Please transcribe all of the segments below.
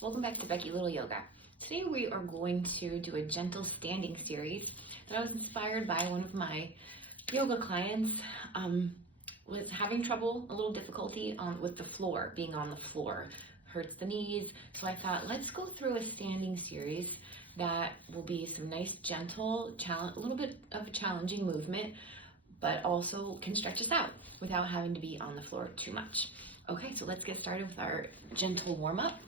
Welcome back to Becky Little Yoga. Today we are going to do a gentle standing series that I was inspired by one of my yoga clients. Was having trouble, a little difficulty with the floor, being on the floor. Hurts the knees. So I thought, let's go through a standing series that will be some nice, gentle, a little bit of a challenging movement, but also can stretch us out without having to be on the floor too much. Okay, so let's get started with our gentle warm-up.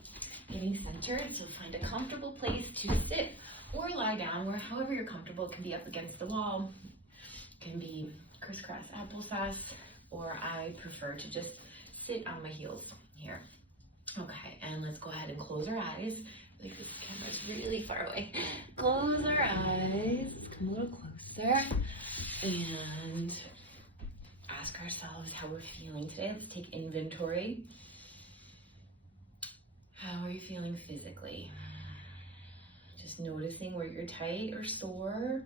Getting centered, so find a comfortable place to sit or lie down, where however you're comfortable. It can be up against the wall, it can be crisscross applesauce, or I prefer to just sit on my heels here. Okay, and let's go ahead and close our eyes. Like this camera's really far away. Close our eyes, come a little closer, and ask ourselves how we're feeling today. Let's take inventory. How are you feeling physically? Just noticing where you're tight or sore.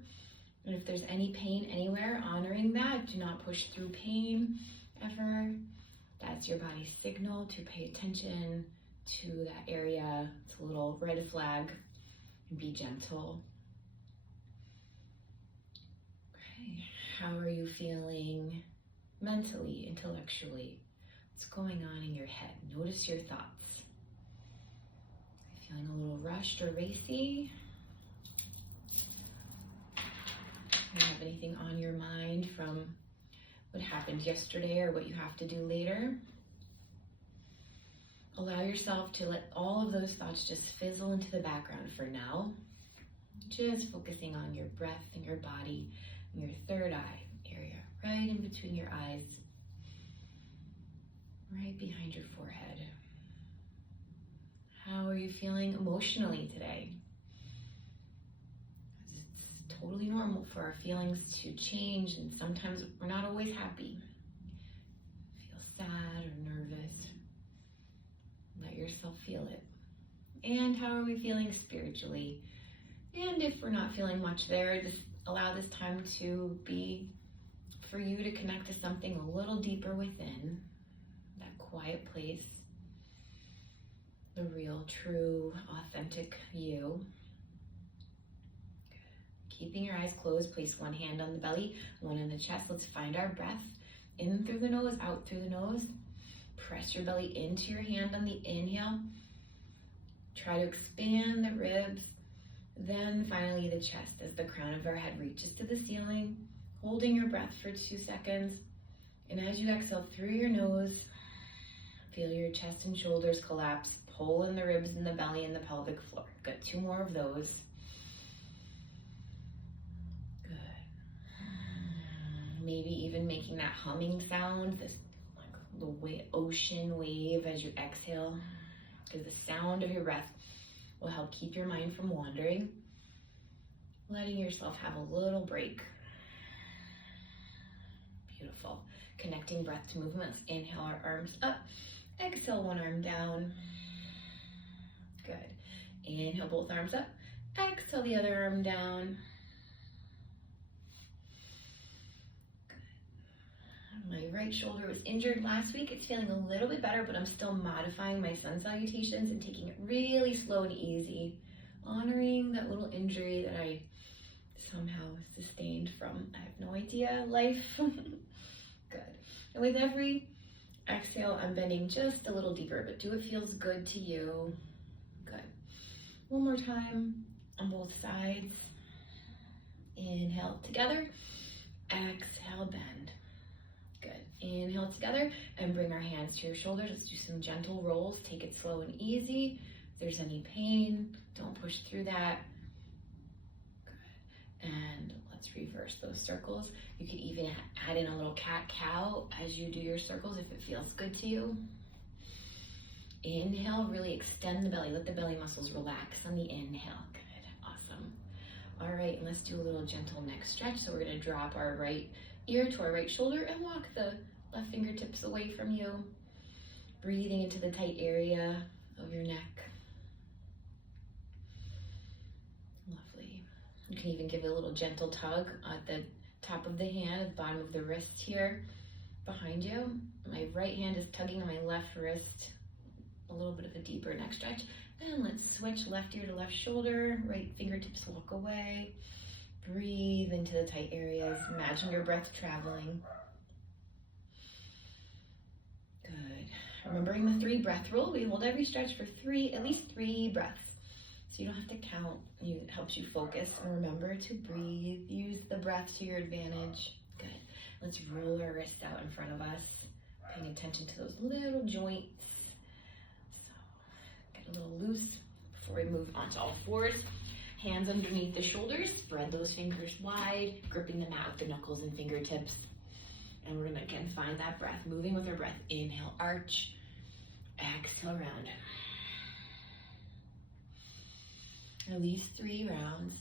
And if there's any pain anywhere, honoring that. Do not push through pain ever. That's your body's signal to pay attention to that area. It's a little red flag. And be gentle. Okay. How are you feeling mentally, intellectually? What's going on in your head? Notice your thoughts. Feeling a little rushed or racy? Do you have anything on your mind from what happened yesterday or what you have to do later? Allow yourself to let all of those thoughts just fizzle into the background for now. Just focusing on your breath and your body and your third eye area, right in between your eyes, right behind your forehead. How are you feeling emotionally today? It's totally normal for our feelings to change, and sometimes we're not always happy. Feel sad or nervous. Let yourself feel it. And how are we feeling spiritually? And if we're not feeling much there, just allow this time to be for you to connect to something a little deeper within, that quiet place. The real, true, authentic you. Good. Keeping your eyes closed, place one hand on the belly, one on the chest. Let's find our breath. In through the nose, out through the nose. Press your belly into your hand on the inhale. Try to expand the ribs. Then finally the chest as the crown of our head reaches to the ceiling. Holding your breath for 2 seconds. And as you exhale through your nose, feel your chest and shoulders collapse. Pull in the ribs and the belly and the pelvic floor. Good. 2 more of those. Good. Maybe even making that humming sound, this like the ocean wave as you exhale, because the sound of your breath will help keep your mind from wandering. Letting yourself have a little break. Beautiful. Connecting breath to movements. Inhale our arms up. Exhale one arm down. Good. Inhale both arms up. Exhale the other arm down. Good. My right shoulder was injured last week. It's feeling a little bit better, but I'm still modifying my sun salutations and taking it really slow and easy. Honoring that little injury that I somehow sustained from, I have no idea, life. Good. And with every exhale, I'm bending just a little deeper, but do what feels good to you. Good. One more time on both sides. Inhale together. Exhale, bend. Good. Inhale together and bring our hands to your shoulders. Let's do some gentle rolls. Take it slow and easy. If there's any pain, don't push through that. Good. And let's reverse those circles. You could even add in a little cat-cow as you do your circles if it feels good to you. Inhale, really extend the belly. Let the belly muscles relax on the inhale. Good, awesome. All right, and let's do a little gentle neck stretch. So we're gonna drop our right ear to our right shoulder and walk the left fingertips away from you. Breathing into the tight area of your neck. Lovely. You can even give it a little gentle tug at the top of the hand, at the bottom of the wrist here behind you. My right hand is tugging on my left wrist. A little bit of a deeper neck stretch. And let's switch left ear to left shoulder, right fingertips walk away. Breathe into the tight areas. Imagine your breath traveling. Good. Remembering the 3 breath rule, we hold every stretch for at least 3 breaths. So you don't have to count. It helps you focus and remember to breathe. Use the breath to your advantage. Good. Let's roll our wrists out in front of us, paying attention to those little joints. So get a little loose before we move onto all fours. Hands underneath the shoulders, spread those fingers wide, gripping them out with the knuckles and fingertips. And we're gonna again find that breath, moving with our breath. Inhale, arch, exhale, round. At least 3 rounds.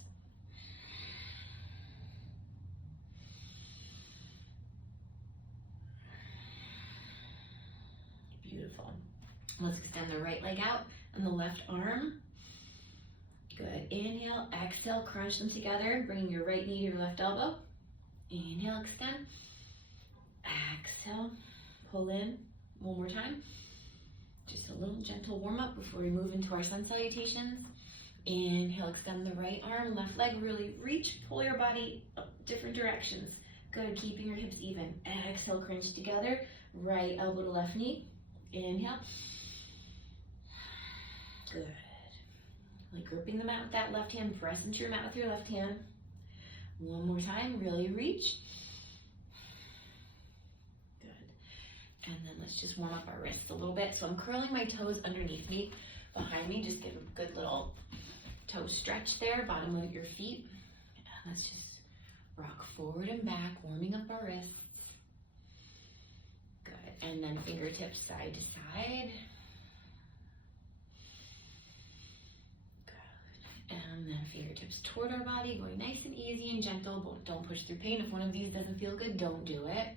Beautiful. Let's extend the right leg out and the left arm. Good. Inhale, exhale, crunch them together, bringing your right knee to your left elbow. Inhale, extend. Exhale, pull in. One more time. Just a little gentle warm up before we move into our sun salutations. Inhale, extend the right arm, left leg, really reach, pull your body up different directions. Good, keeping your hips even. Exhale, crunch together, right elbow to left knee. Inhale. Good. Like gripping the mat with that left hand, press into your mat with your left hand. One more time, really reach. Good. And then let's just warm up our wrists a little bit. So I'm curling my toes underneath me, behind me, just give a good little toe stretch there, bottom of your feet. And let's just rock forward and back, warming up our wrists. Good. And then fingertips side to side. And then fingertips toward our body, going nice and easy and gentle, but don't push through pain. If one of these doesn't feel good, don't do it.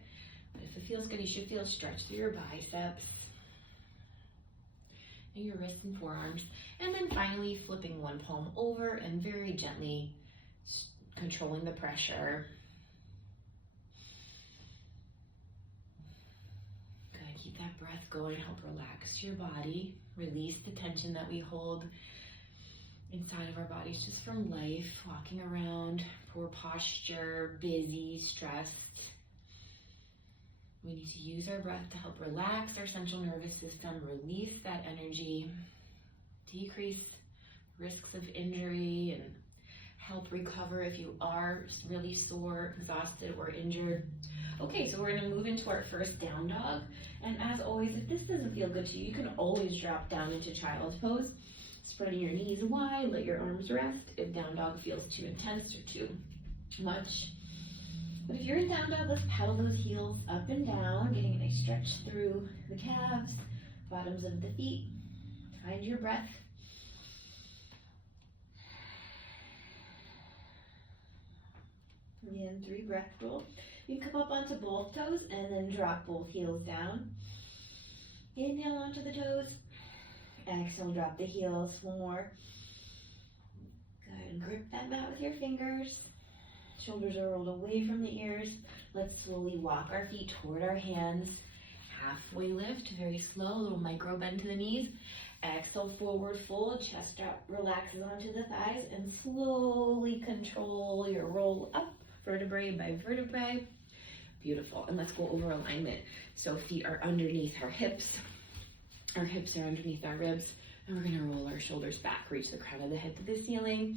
But if it feels good, you should feel a stretch through your biceps and your wrists and forearms. And then finally, flipping one palm over and very gently controlling the pressure. Good, keep that breath going, help relax your body, release the tension that we hold inside of our bodies just from life, walking around, poor posture, busy, stressed. We need to use our breath to help relax our central nervous system, release that energy, decrease risks of injury, and help recover if you are really sore, exhausted, or injured. Okay, so we're gonna move into our first down dog. And as always, if this doesn't feel good to you, you can always drop down into child's pose. Spreading your knees wide, let your arms rest if down dog feels too intense or too much. But if you're in down dog, let's paddle those heels up and down, getting a nice stretch through the calves, bottoms of the feet. Find your breath. Again, 3 breath rule. You can come up onto both toes and then drop both heels down. Inhale onto the toes. Exhale, drop the heels. One more. Good. Grip that mat with your fingers. Shoulders are rolled away from the ears. Let's slowly walk our feet toward our hands. Halfway lift, very slow, a little micro bend to the knees. Exhale, forward fold, chest up, relaxes onto the thighs, and slowly control your roll up, vertebrae by vertebrae. Beautiful. And let's go over alignment. So feet are underneath our hips. Our hips are underneath our ribs, and we're gonna roll our shoulders back, reach the crown of the head to the ceiling.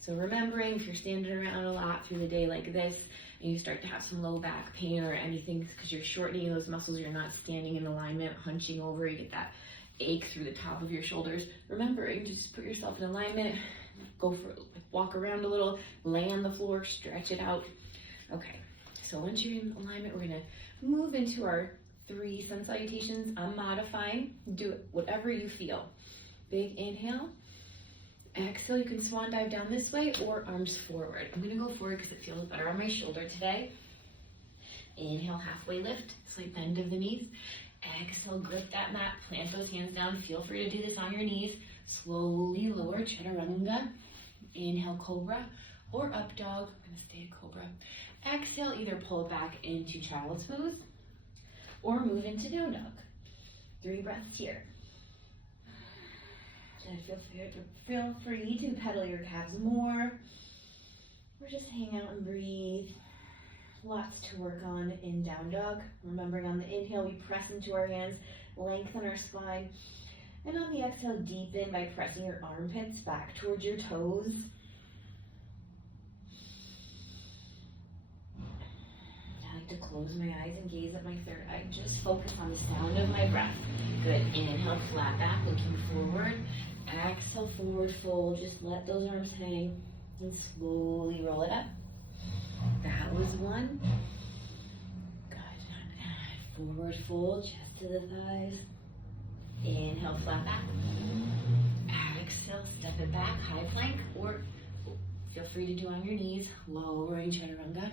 So remembering, if you're standing around a lot through the day like this, and you start to have some low back pain or anything because you're shortening those muscles, you're not standing in alignment, hunching over, you get that ache through the top of your shoulders. Remembering to just put yourself in alignment, walk around a little, lay on the floor, stretch it out. Okay, so once you're in alignment, we're gonna move into our 3 sun salutations. I'm modifying. Do it whatever you feel. Big inhale. Exhale, you can swan dive down this way or arms forward. I'm gonna go forward because it feels better on my shoulder today. Inhale, halfway lift, slight bend of the knees. Exhale, grip that mat, plant those hands down. Feel free to do this on your knees. Slowly lower, chaturanga. Inhale, cobra or up dog. I'm gonna stay at cobra. Exhale, either pull it back into child's pose or move into down dog. 3 breaths here. Good. Feel free to pedal your calves more, or just hang out and breathe. Lots to work on in down dog. Remembering on the inhale, we press into our hands, lengthen our spine. And on the exhale, deepen by pressing your armpits back towards your toes. I like to close my eyes and gaze at my third eye. Just focus on the sound of my breath. Good. Inhale, flat back, looking forward. Exhale, forward fold. Just let those arms hang and slowly roll it up. That was one. Good. Forward fold, chest to the thighs. Inhale, flat back. Exhale, step it back, high plank, or feel free to do on your knees, lowering chaturanga.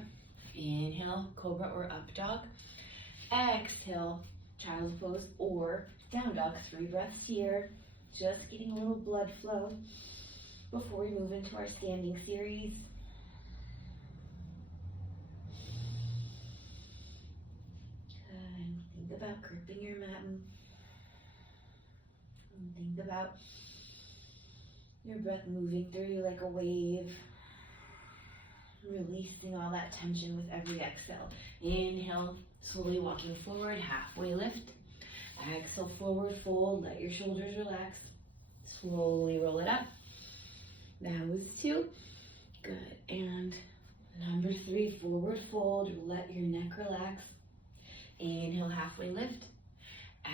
Inhale, cobra or up dog. Exhale, child's pose or down dog. 3 breaths here. Just getting a little blood flow before we move into our standing series. Good. Think about gripping your mat and think about your breath moving through you like a wave, releasing all that tension with every exhale. Inhale, slowly walking forward, halfway lift. Exhale, forward fold, let your shoulders relax. Slowly roll it up. That was 2. Good. And number 3, forward fold, let your neck relax. Inhale, halfway lift.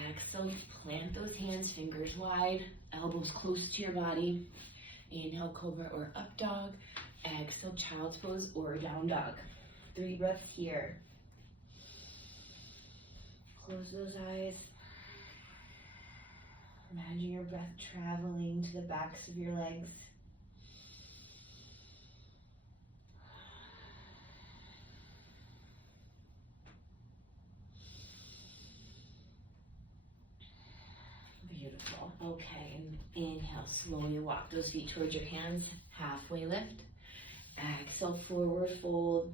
Exhale, plant those hands, fingers wide, elbows close to your body. Inhale, cobra or up dog. Exhale, child's pose or down dog. 3 breaths here. Close those eyes. Imagine your breath traveling to the backs of your legs. Beautiful. Okay, and inhale, slowly walk those feet towards your hands, halfway lift. Exhale, forward fold.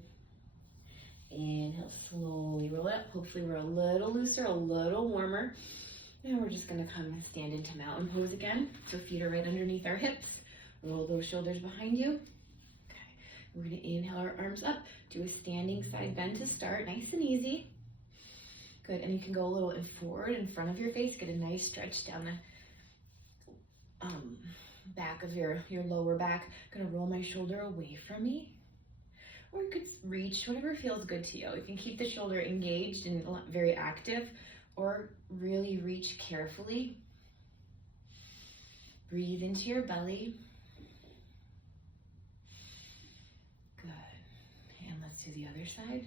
Inhale, slowly roll it up. Hopefully we're a little looser, a little warmer. And we're just gonna come and stand into mountain pose again. So feet are right underneath our hips. Roll those shoulders behind you. Okay, we're gonna inhale our arms up. Do a standing side bend to start, nice and easy. Good, and you can go a little forward in front of your face. Get a nice stretch down the back of your lower back. Gonna roll my shoulder away from me. Or you could reach, whatever feels good to you. You can keep the shoulder engaged and very active, or really reach carefully. Breathe into your belly. Good. And let's do the other side.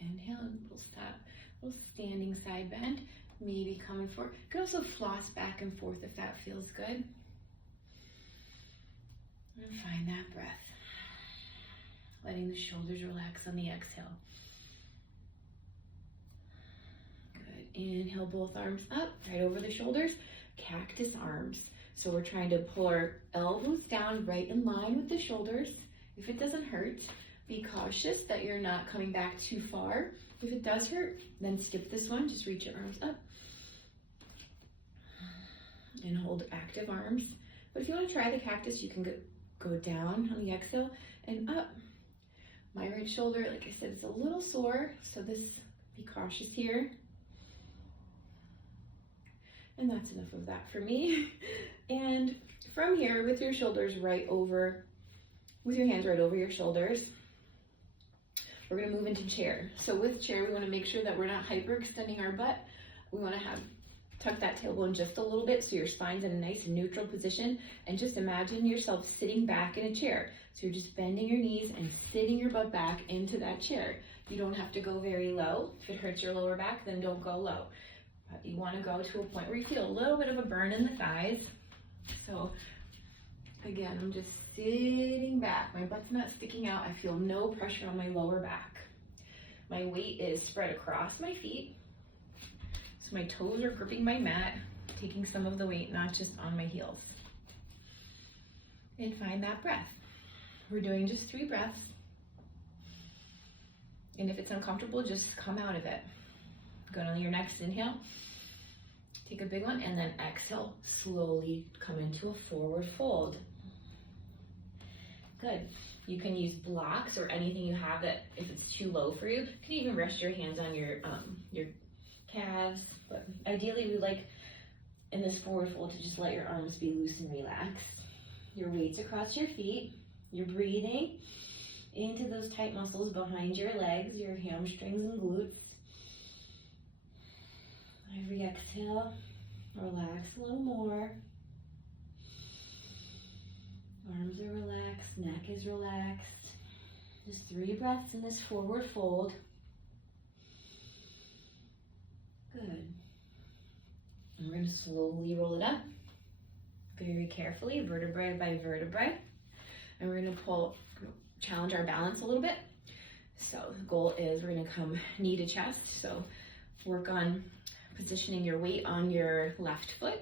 Inhale, and we'll stop. Little standing side bend, maybe coming forward. You can also floss back and forth if that feels good. And find that breath. Letting the shoulders relax on the exhale. Good. Inhale, both arms up, right over the shoulders. Cactus arms. So we're trying to pull our elbows down right in line with the shoulders. If it doesn't hurt, be cautious that you're not coming back too far. If it does hurt, then skip this one. Just reach your arms up and hold active arms. But if you want to try the cactus, you can go down on the exhale and up. My right shoulder, like I said, is a little sore, so be cautious here. And that's enough of that for me. And from here, with your shoulders with your hands right over your shoulders, we're gonna move into chair. So with chair, we wanna make sure that we're not hyperextending our butt. We wanna tuck that tailbone just a little bit so your spine's in a nice neutral position, and just imagine yourself sitting back in a chair. So you're just bending your knees and sitting your butt back into that chair. You don't have to go very low. If it hurts your lower back, then don't go low. But you wanna go to a point where you feel a little bit of a burn in the thighs. So again, I'm just sitting back. My butt's not sticking out. I feel no pressure on my lower back. My weight is spread across my feet. So my toes are gripping my mat, taking some of the weight, not just on my heels. And find that breath. We're doing just 3 breaths. And if it's uncomfortable, just come out of it. Go on your next inhale. Take a big one and then exhale, slowly come into a forward fold. Good. You can use blocks or anything you have that if it's too low for you. You can even rest your hands on your calves, but ideally we like in this forward fold to just let your arms be loose and relaxed. Your weight's across your feet. You're breathing into those tight muscles behind your legs, your hamstrings and glutes. Every exhale, relax a little more. Arms are relaxed, neck is relaxed. Just 3 breaths in this forward fold. Good. And we're going to slowly roll it up, very carefully, vertebrae by vertebrae. And we're going to challenge our balance a little bit. So the goal is we're going to come knee to chest. So work on positioning your weight on your left foot,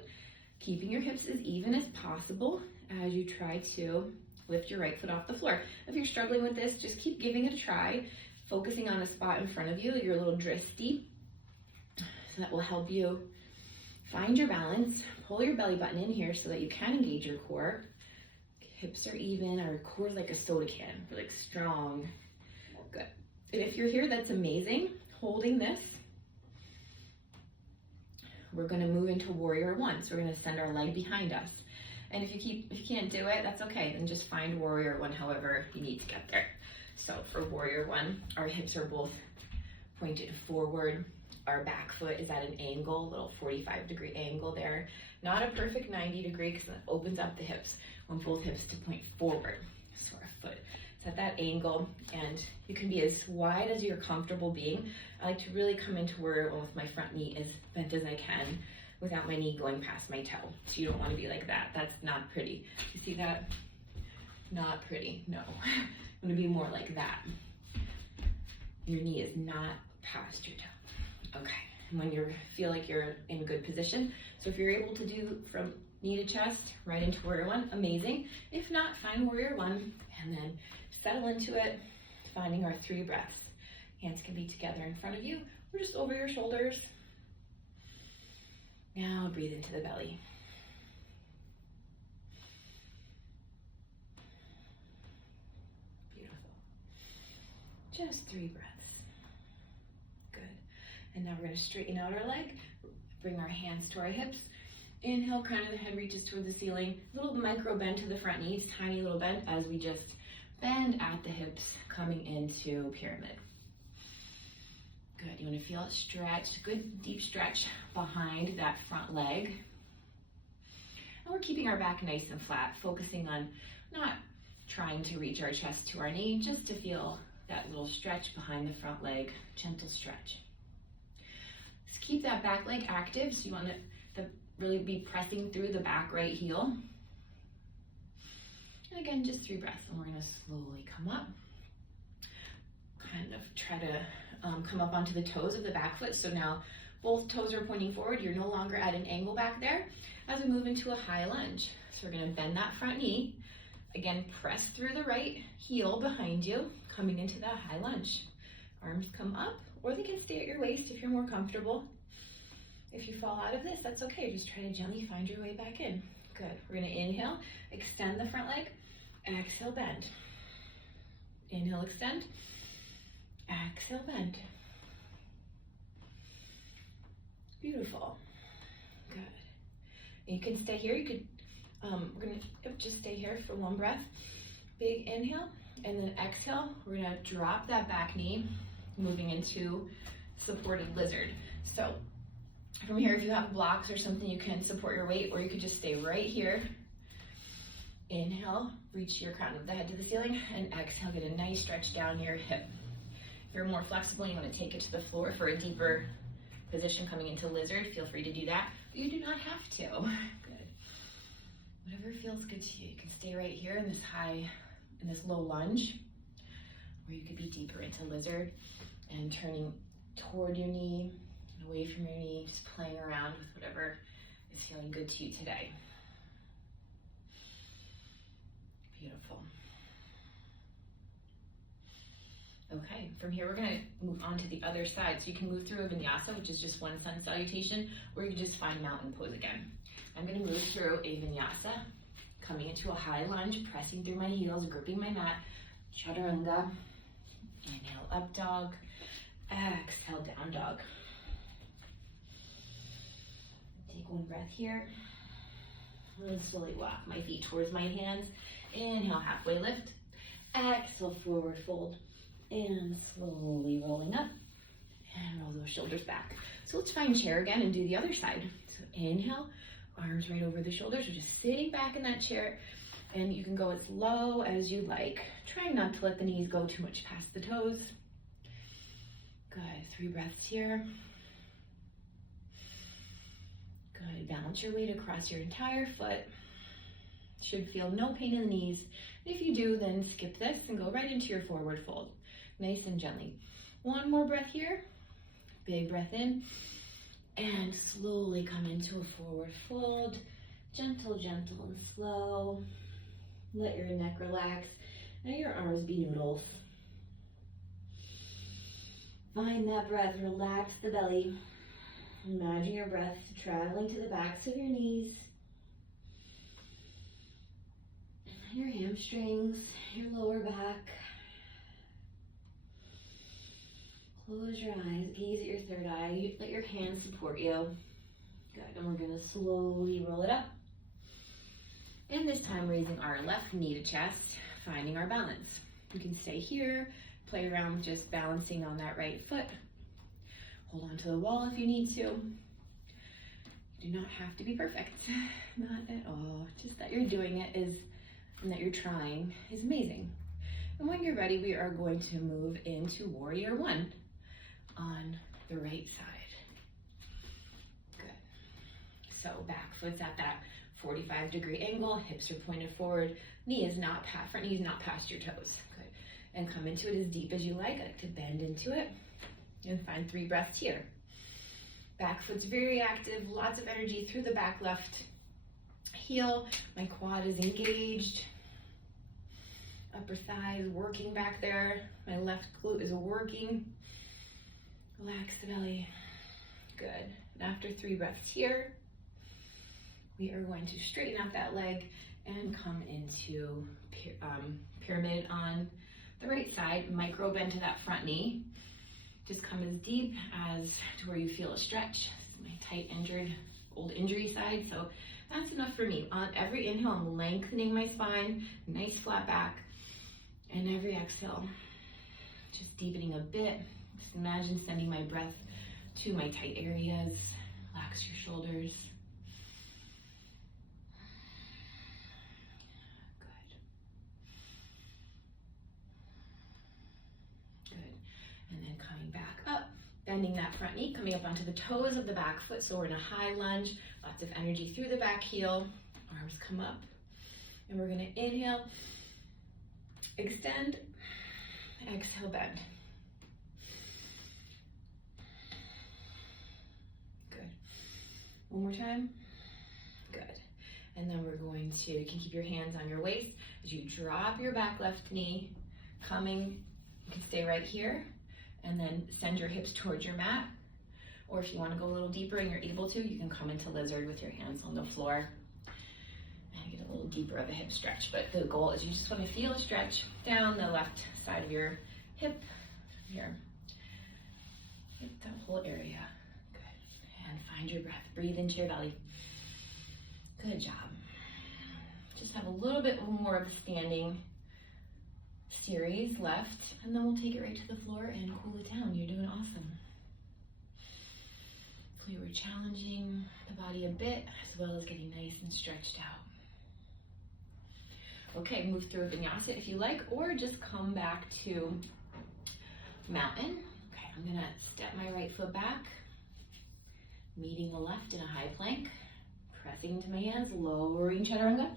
keeping your hips as even as possible as you try to lift your right foot off the floor. If you're struggling with this, just keep giving it a try, focusing on the spot in front of you, your little dristy. So that will help you find your balance. Pull your belly button in here so that you can engage your core. Hips are even, our core is like a soda can. We're like strong. Good. And if you're here, that's amazing. Holding this, we're gonna move into warrior one. So we're gonna send our leg behind us. And if you can't do it, that's okay. Then just find warrior one however you need to get there. So for warrior one, our hips are both pointed forward. Our back foot is at an angle, a little 45-degree angle there. Not a perfect 90-degree because it opens up the hips. We want both hips to point forward. So our foot is at that angle, and you can be as wide as you're comfortable being. I like to really come into warrior one with my front knee as bent as I can without my knee going past my toe. So you don't want to be like that. That's not pretty. You see that? Not pretty. No. I'm going to be more like that. Your knee is not past your toe. Okay, and when you feel like you're in a good position, so if you're able to do from knee to chest, right into warrior one, amazing. If not, find warrior one, and then settle into it, finding our 3 breaths. Hands can be together in front of you, or just over your shoulders. Now breathe into the belly. Beautiful. Just 3 breaths. And now we're going to straighten out our leg, bring our hands to our hips. Inhale, crown of the head reaches toward the ceiling. Little micro bend to the front knees, tiny little bend as we just bend at the hips, coming into pyramid. Good, you want to feel it stretch, good deep stretch behind that front leg. And we're keeping our back nice and flat, focusing on not trying to reach our chest to our knee, just to feel that little stretch behind the front leg, gentle stretch. Keep that back leg active, so you want to really be pressing through the back right heel. And again, just 3 breaths, and we're going to slowly come up. Kind of try to come up onto the toes of the back foot. So now both toes are pointing forward. You're no longer at an angle back there. As we move into a high lunge, so we're going to bend that front knee. Again, press through the right heel behind you, coming into that high lunge. Arms come up, or they can stay at your waist if you're more comfortable. If you fall out of this, that's okay. Just try to gently find your way back in. Good. We're going to inhale, extend the front leg, exhale, bend. Inhale, extend, exhale, bend. Beautiful. Good. And you can stay here. You could, we're going to just stay here for 1 breath. Big inhale, and then exhale. We're going to drop that back knee, moving into supported lizard. So from here, if you have blocks or something, you can support your weight, or you could just stay right here. Inhale, reach your crown of the head to the ceiling, and exhale, get a nice stretch down your hip. If you're more flexible, you want to take it to the floor for a deeper position coming into lizard, feel free to do that, but you do not have to. Good. Whatever feels good to you. You can stay right here in this low lunge, or you could be deeper into lizard and turning toward your knee, away from your knee, just playing around with whatever is feeling good to you today. Beautiful. Okay, from here we're gonna move on to the other side. So you can move through a vinyasa, which is just one sun salutation, or you can just find mountain pose again. I'm gonna move through a vinyasa, coming into a high lunge, pressing through my heels, gripping my mat, chaturanga. Inhale, up dog. Exhale, down dog. Take one breath here. And slowly walk my feet towards my hands. Inhale, halfway lift. Exhale, forward fold. And slowly rolling up. And roll those shoulders back. So let's find chair again and do the other side. So inhale, arms right over the shoulders. We're just sitting back in that chair. And you can go as low as you like. Try not to let the knees go too much past the toes. Good, 3 breaths here. Good, balance your weight across your entire foot. Should feel no pain in the knees. If you do, then skip this and go right into your forward fold. Nice and gently. One more breath here. Big breath in. And slowly come into a forward fold. Gentle, gentle and slow. Let your neck relax. Now your arms be noodles. Find that breath, relax the belly. Imagine your breath traveling to the backs of your knees, your hamstrings, your lower back. Close your eyes, gaze at your third eye. Let your hands support you. Good, and we're gonna slowly roll it up. And this time raising our left knee to chest, finding our balance. You can stay here, play around with just balancing on that right foot. Hold on to the wall if you need to. You do not have to be perfect, not at all. Just that you're doing it and that you're trying is amazing. And when you're ready, we are going to move into Warrior One on the right side. Good. So back foot's at that 45-degree angle, hips are pointed forward, front knee is not past your toes. Good. And come into it as deep as you like to bend into it. And find 3 breaths here. Back foot's very active, lots of energy through the back left heel. My quad is engaged. Upper thigh is working back there. My left glute is working. Relax the belly. Good. And after 3 breaths here, we are going to straighten out that leg and come into pyramid on the right side. Micro bend to that front knee. Just come as deep as to where you feel a stretch. This is my tight, old injury side, so that's enough for me. On every inhale, I'm lengthening my spine, nice flat back, and every exhale, just deepening a bit. Just imagine sending my breath to my tight areas. Relax your shoulders. And then coming back up, bending that front knee, coming up onto the toes of the back foot. So we're in a high lunge, lots of energy through the back heel. Arms come up. And we're gonna inhale, extend, exhale, bend. Good. One more time. Good. And then we're going to, you can keep your hands on your waist as you drop your back left knee, you can stay right here. And then send your hips towards your mat. Or if you want to go a little deeper and you're able to, you can come into lizard with your hands on the floor and get a little deeper of a hip stretch. But the goal is you just want to feel a stretch down the left side of your hip, that whole area. Good. And find your breath. Breathe into your belly. Good job. Just have a little bit more of a standing series left, and then we'll take it right to the floor and cool it down. You're doing awesome. Hopefully we're challenging the body a bit as well as getting nice and stretched out. Okay, move through a vinyasa if you like, or just come back to mountain. Okay, I'm gonna step my right foot back, meeting the left in a high plank, pressing into my hands, lowering chaturanga,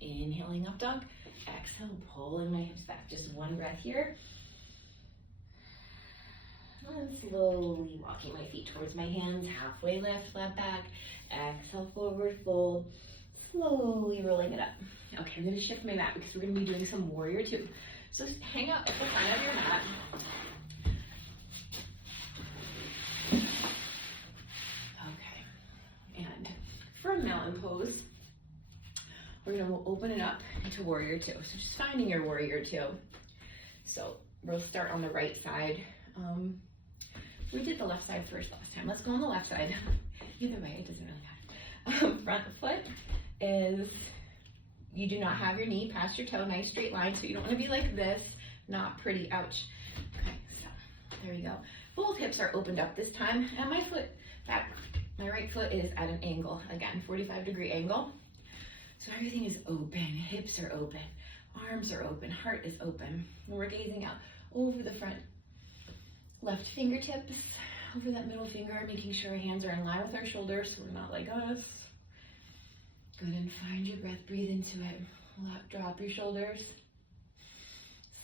inhaling up dog. Exhale, pulling my hips back. Just one breath here. And slowly walking my feet towards my hands. Halfway lift, flat back. Exhale, forward fold. Slowly rolling it up. Okay, I'm going to shift my mat because we're going to be doing some Warrior Two. So hang out at the front of your mat. Okay, and for a mountain pose, we're gonna open it up into warrior two. So just finding your warrior two. So we'll start on the right side. We did the left side first last time. Let's go on the left side. Either way, it doesn't really matter. Front foot is, you do not have your knee past your toe, nice straight line, so you don't want to be like this. Not pretty, ouch. Okay, so there we go. Both hips are opened up this time, and my right foot is at an angle, again, 45-degree angle. So everything is open, hips are open, arms are open, heart is open, and we're gazing out over the front left fingertips, over that middle finger, making sure our hands are in line with our shoulders so we're not like us. Good, and find your breath, breathe into it. Drop your shoulders.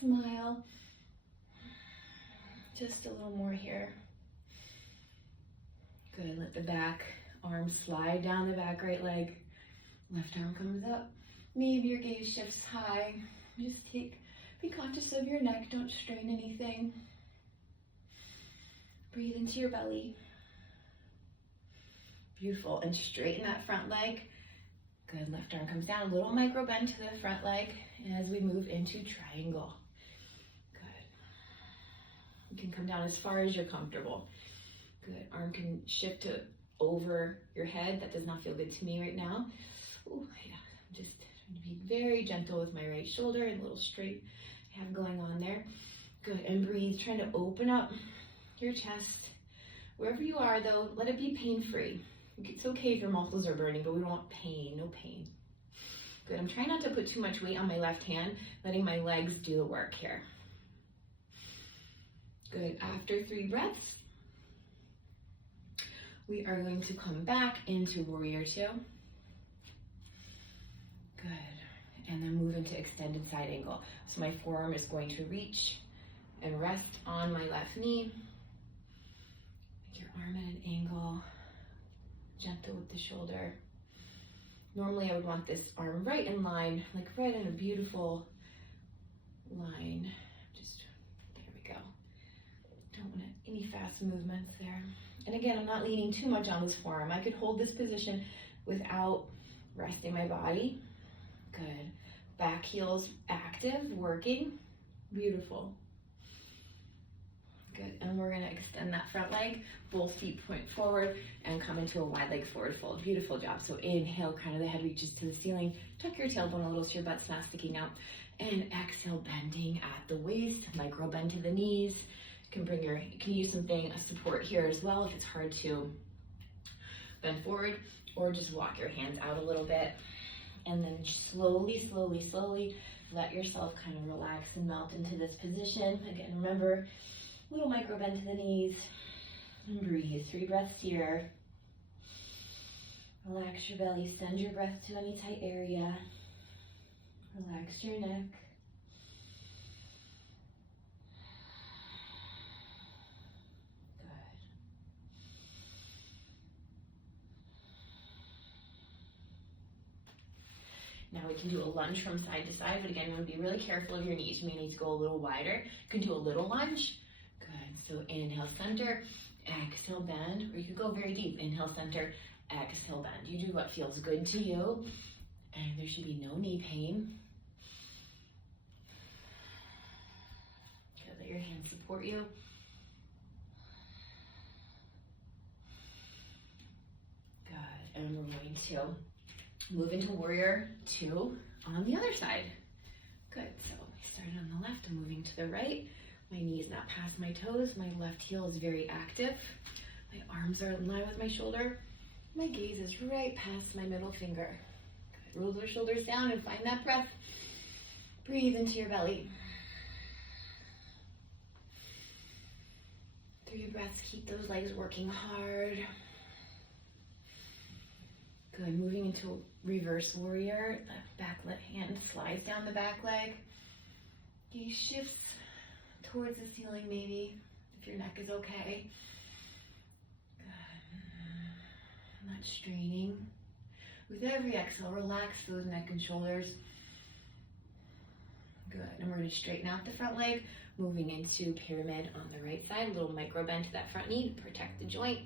Smile. Just a little more here. Good, let the back arm slide down the back right leg. Left arm comes up. Maybe your gaze shifts high. Just be conscious of your neck, don't strain anything. Breathe into your belly. Beautiful, and straighten that front leg. Good, left arm comes down, a little micro bend to the front leg as we move into triangle. Good. You can come down as far as you're comfortable. Good, arm can shift to over your head. That does not feel good to me right now. Ooh, yeah, I'm just trying to be very gentle with my right shoulder and a little straight I have going on there. Good, and breathe, trying to open up your chest. Wherever you are though, let it be pain-free. It's okay if your muscles are burning, but we don't want pain, no pain. Good, I'm trying not to put too much weight on my left hand, letting my legs do the work here. Good, after 3 breaths, we are going to come back into warrior two. Good, and then move into extended side angle. So my forearm is going to reach and rest on my left knee. Make your arm at an angle, gentle with the shoulder. Normally I would want this arm right in line, like right in a beautiful line. Just, there we go. Don't want any fast movements there. And again, I'm not leaning too much on this forearm. I could hold this position without resting my body. Good. Back heels active, working. Beautiful. Good, and we're gonna extend that front leg, both feet point forward, and come into a wide leg forward fold. Beautiful job. So inhale, crown of the head reaches to the ceiling. Tuck your tailbone a little so your butt's not sticking out. And exhale, bending at the waist, micro bend to the knees. You can use something, a support here as well if it's hard to bend forward, or just walk your hands out a little bit. And then slowly, slowly, slowly let yourself kind of relax and melt into this position. Again, remember, little micro bend to the knees, and breathe. 3 breaths here. Relax your belly, send your breath to any tight area. Relax your neck. Good. Now we can do a lunge from side to side, but again, you want to be really careful of your knees. You may need to go a little wider. You can do a little lunge. Good, so inhale, center, exhale, bend, or you could go very deep. Inhale, center, exhale, bend. You do what feels good to you, and there should be no knee pain. Good, let your hands support you. Good, and we're going to move into warrior two on the other side. Good, so I started on the left, I'm moving to the right. My knee's not past my toes. My left heel is very active. My arms are in line with my shoulder. My gaze is right past my middle finger. Good. Roll those shoulders down and find that breath. Breathe into your belly. 3 breaths, keep those legs working hard. Good, moving into reverse warrior. The back left hand slides down the back leg. Gaze shifts towards the ceiling maybe, if your neck is okay. Good. Not straining. With every exhale, relax those neck and shoulders. Good. And we're going to straighten out the front leg, moving into pyramid on the right side. A little micro bend to that front knee to protect the joint.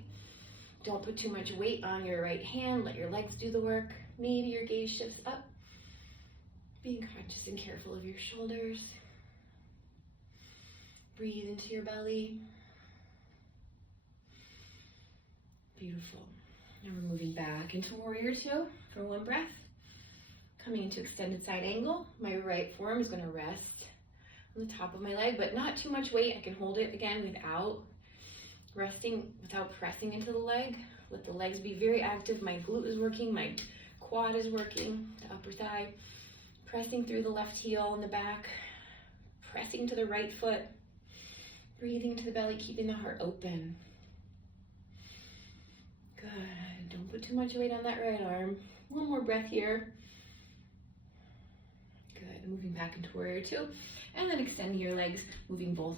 Don't put too much weight on your right hand. Let your legs do the work. Maybe your gaze shifts up. Being conscious and careful of your shoulders. Breathe into your belly. Beautiful. Now we're moving back into warrior two for one breath. Coming into extended side angle. My right forearm is going to rest on the top of my leg, but not too much weight. I can hold it again without pressing into the leg. Let the legs be very active. My glute is working, my quad is working, the upper thigh. Pressing through the left heel in the back. Pressing to the right foot. Breathing into the belly, keeping the heart open. Good. Don't put too much weight on that right arm. One more breath here. Good. Moving back into warrior two. And then extending your legs, moving both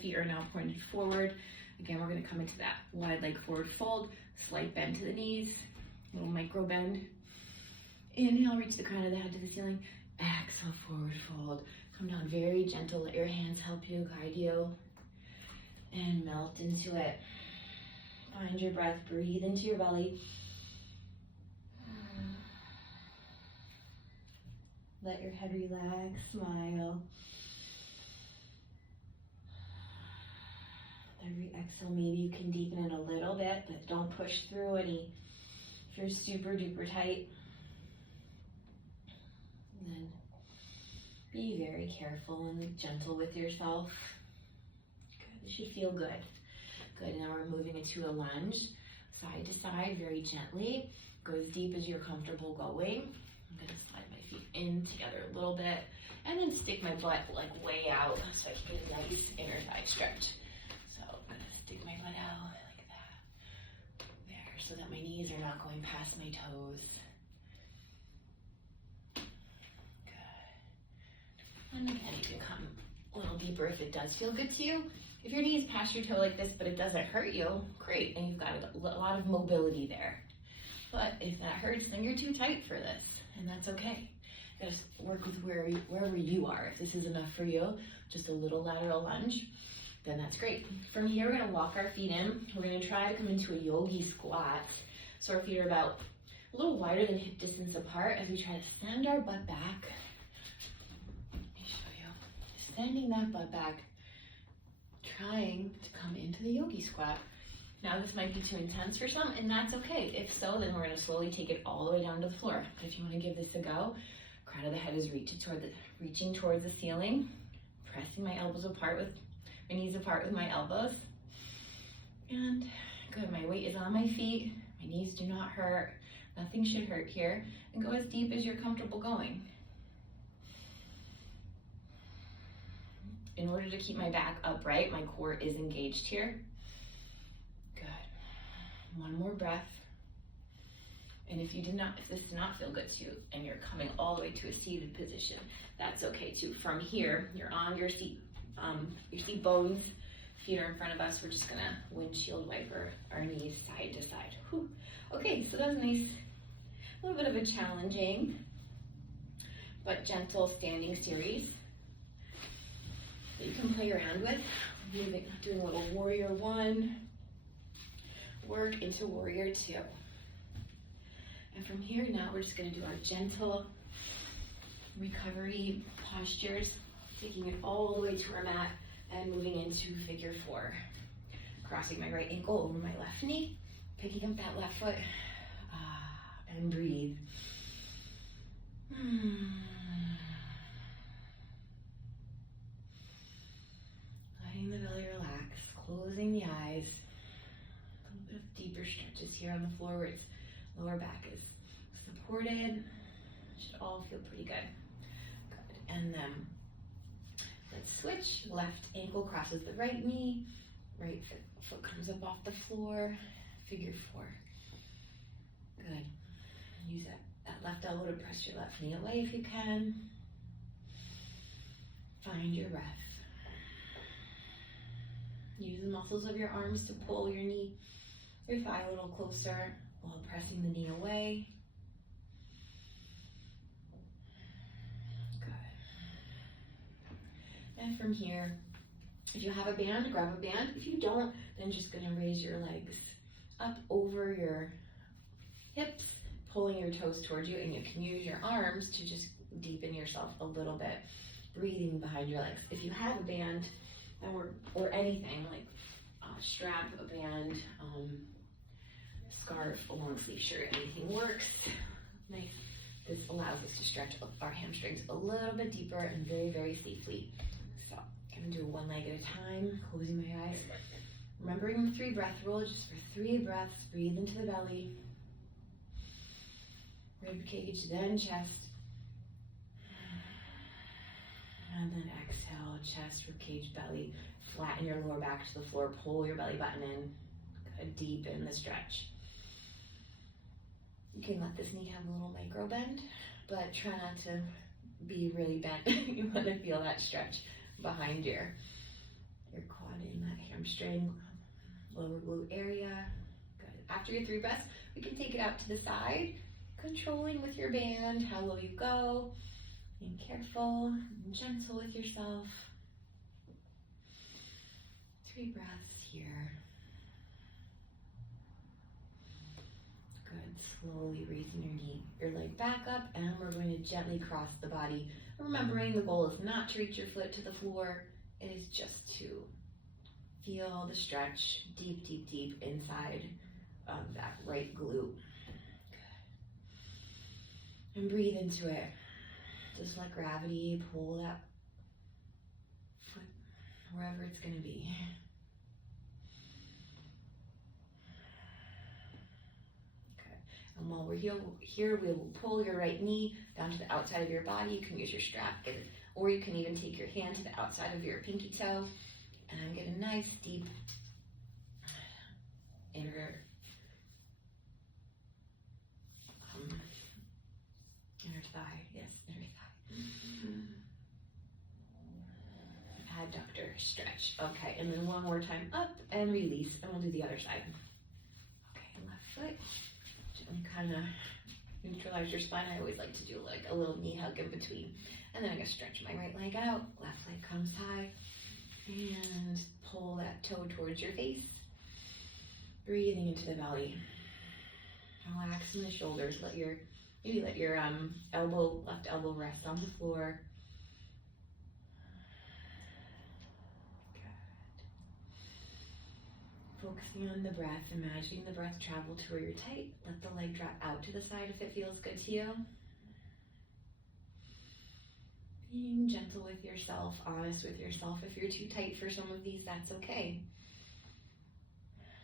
feet are now pointed forward. Again, we're going to come into that wide leg forward fold, slight bend to the knees, little micro bend. Inhale, reach the crown of the head to the ceiling. Exhale, forward fold. Come down very gentle. Let your hands help you, guide you. And melt into it. Find your breath. Breathe into your belly. Let your head relax. Smile. Every exhale, maybe you can deepen it a little bit, but don't push through any. If you're super duper tight, then be very careful and gentle with yourself. Good. It should feel good. Good. Now we're moving into a lunge, side to side, very gently. Go as deep as you're comfortable going. I'm going to slide my feet in together a little bit, and then stick my butt like way out so I can get a nice inner thigh stretch. So I'm going to stick my butt out like that. There, so that my knees are not going past my toes. And again, you can come a little deeper if it does feel good to you. If your knee is past your toe like this, but it doesn't hurt you, great, and you've got a lot of mobility there. But if that hurts, then you're too tight for this, and that's okay. Just work with wherever you are. If this is enough for you, just a little lateral lunge, then that's great. From here, we're gonna walk our feet in. We're gonna try to come into a yogi squat. So our feet are about a little wider than hip distance apart as we try to send our butt back. Sending that butt back, trying to come into the yogi squat. Now this might be too intense for some, and that's okay. If so, then we're going to slowly take it all the way down to the floor. But if you want to give this a go, crown of the head is reaching towards the ceiling, pressing my elbows apart with my knees apart with my elbows. And good, my weight is on my feet. My knees do not hurt. Nothing should hurt here. And go as deep as you're comfortable going. In order to keep my back upright, my core is engaged here. Good. One more breath. And if this did not feel good to you and you're coming all the way to a seated position, that's okay too. From here, you're on your seat bones, feet are in front of us. We're just gonna windshield wiper our knees side to side. Whew. Okay, so that was nice, a little bit of a challenging but gentle standing series that you can play around with. Doing a little warrior one work into warrior two. And from here now we're just going to do our gentle recovery postures, taking it all the way to our mat and moving into figure four. Crossing my right ankle over my left knee, picking up that left foot, and breathe. Letting the belly relax, closing the eyes. A little bit of deeper stretches here on the floor where its lower back is supported. Should all feel pretty good. Good. And then let's switch. Left ankle crosses the right knee. Right foot comes up off the floor. Figure four. Good. Use that left elbow to press your left knee away if you can. Find your breath. Use the muscles of your arms to pull your thigh a little closer while pressing the knee away. Good. from here. If you have a band, grab a band. If you don't, then just gonna raise your legs up over your hips, pulling your toes towards you, and you can use your arms to just deepen yourself a little bit, breathing behind your legs. If you have a band, or anything like a strap, a band, scarf, a long sleeve shirt, anything works. Nice. This allows us to stretch our hamstrings a little bit deeper and very, very safely. So I'm gonna do one leg at a time, closing my eyes. Remembering the 3 breath rule, just for 3 breaths, breathe into the belly. Rib cage, then chest. And then exhale, chest, rib cage, belly. Flatten your lower back to the floor, pull your belly button in. Good, deepen the stretch. You can let this knee have a little micro bend, but try not to be really bent. You want to feel that stretch behind your quad in that hamstring, lower glute area. Good. After your 3 breaths, we can take it out to the side, controlling with your band how low you go. Being careful and gentle with yourself. 3 breaths here. Good. Slowly raising your leg back up, and we're going to gently cross the body. Remembering the goal is not to reach your foot to the floor. It is just to feel the stretch deep, deep, deep inside of that right glute. Good. And breathe into it. Just let gravity pull that foot wherever it's going to be. Okay. And while we're here, we'll pull your right knee down to the outside of your body. You can use your strap, or you can even take your hand to the outside of your pinky toe and get a nice deep inner thigh. Yes, inner thigh. Adductor stretch. Okay, and then one more time up and release, and we'll do the other side. Okay, left foot. Gently kind of neutralize your spine. I always like to do like a little knee hug in between. And then I'm going to stretch my right leg out. Left leg comes high. And pull that toe towards your face. Breathing into the belly. Relaxing the shoulders. Maybe let your left elbow rest on the floor. Good. Focusing on the breath, imagining the breath travel to where you're tight. Let the leg drop out to the side if it feels good to you. Being gentle with yourself, honest with yourself. If you're too tight for some of these, that's okay.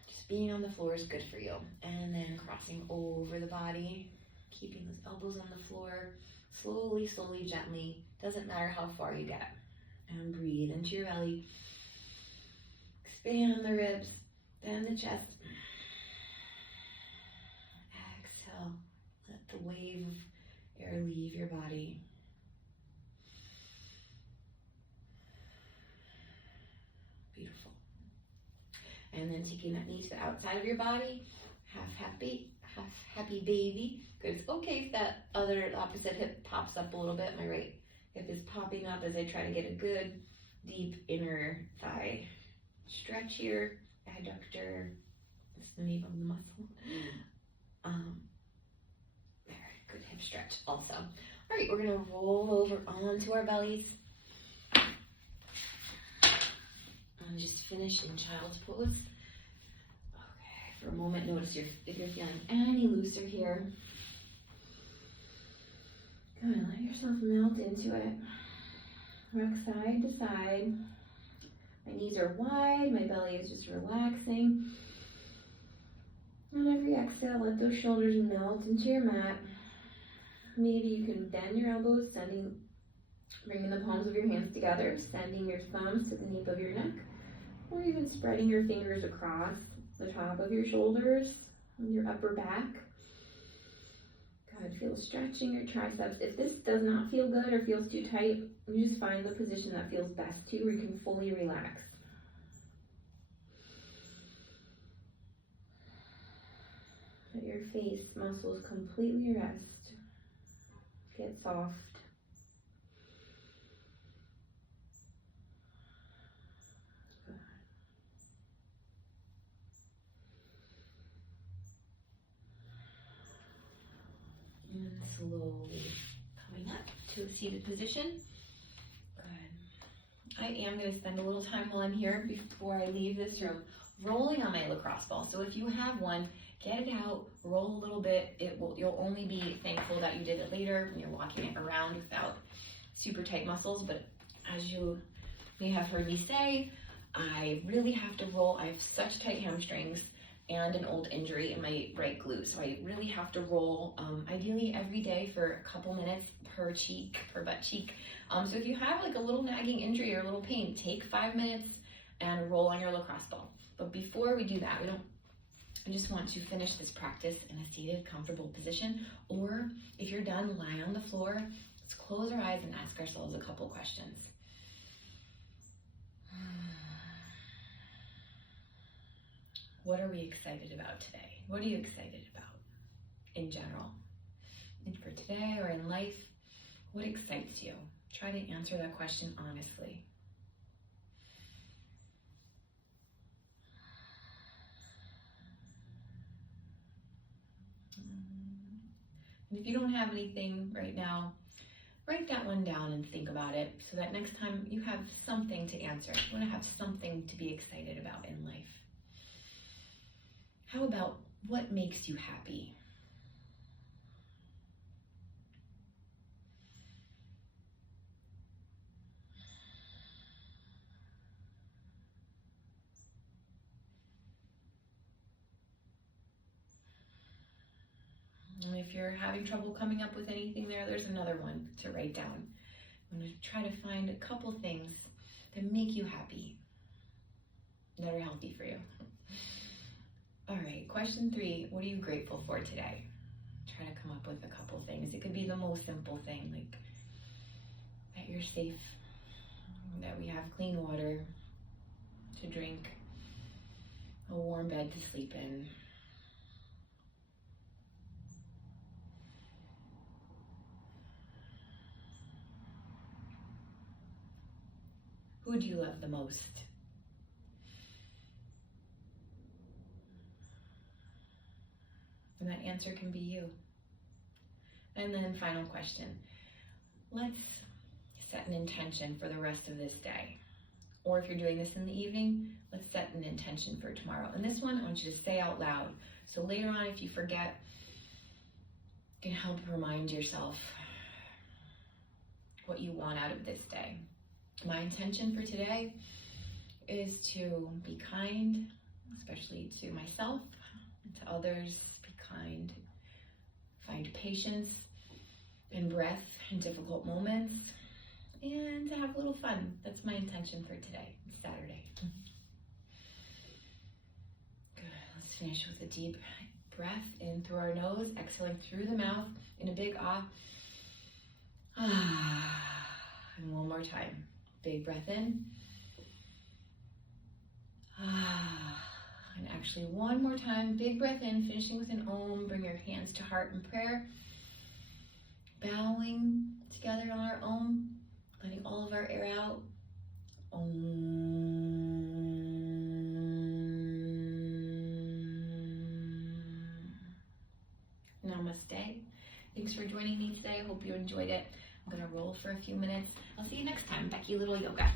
Just being on the floor is good for you. And then crossing over the body, keeping those elbows on the floor, slowly, slowly, gently. Doesn't matter how far you get. And breathe into your belly. Expand the ribs, then the chest. Exhale. Let the wave of air leave your body. Beautiful. And then taking that knee to the outside of your body, half happy baby. Good. It's okay if that opposite hip pops up a little bit. My right hip is popping up as I try to get a good deep inner thigh stretch here. Adductor. That's the name of the muscle. There. Good hip stretch also. All right, we're gonna roll over onto our bellies. And just finish in child's pose. Okay, for a moment, notice if you're feeling any looser here. Good, let yourself melt into it. Rock side to side. My knees are wide, my belly is just relaxing. On every exhale, let those shoulders melt into your mat. Maybe you can bend your elbows, bringing the palms of your hands together, sending your thumbs to the nape of your neck, or even spreading your fingers across the top of your shoulders, your upper back. Good, feel stretching your triceps. If this does not feel good or feels too tight, you just find the position that feels best to you, where you can fully relax. Let your face muscles completely rest. Get soft. slowly coming up to a seated position. Good. I am going to spend a little time while I'm here before I leave this room rolling on my lacrosse ball. So if you have one, get it out, roll a little bit. You'll only be thankful that you did it later when you're walking it around without super tight muscles. But as you may have heard me say, I really have to roll. I have such tight hamstrings and an old injury in my right glute. So I really have to roll, ideally every day for a couple minutes per cheek, per butt cheek. So if you have like a little nagging injury or a little pain, take 5 minutes and roll on your lacrosse ball. But before we do that, I just want to finish this practice in a seated, comfortable position. Or if you're done, lie on the floor. Let's close our eyes and ask ourselves a couple questions. What are we excited about today? What are you excited about in general? And for today or in life, what excites you? Try to answer that question honestly. And if you don't have anything right now, write that one down and think about it so that next time you have something to answer. You want to have something to be excited about in life. How about what makes you happy? And if you're having trouble coming up with anything there's another one to write down. I'm going to try to find a couple things that make you happy, that are healthy for you. All right, question 3, what are you grateful for today? Try to come up with a couple things. It could be the most simple thing, like that you're safe, that we have clean water to drink, a warm bed to sleep in. Who do you love the most? And that answer can be you. And then final question. Let's set an intention for the rest of this day. Or if you're doing this in the evening, let's set an intention for tomorrow. And this one, I want you to say out loud. So later on, if you forget, you can help remind yourself what you want out of this day. My intention for today is to be kind, especially to myself and to others. Be kind, find patience and breath in difficult moments, and to have a little fun. That's my intention for today. It's Saturday. Good. Let's finish with a deep breath in through our nose, exhaling through the mouth in a big ah. And one more time. Big breath in. And actually one more time, big breath in, finishing with an Om. Bring your hands to heart in prayer. Bowing together on our Om, letting all of our air out. Om. Namaste. Thanks for joining me today. I hope you enjoyed it. I'm going to roll for a few minutes. I'll see you next time. Becky Little Yoga.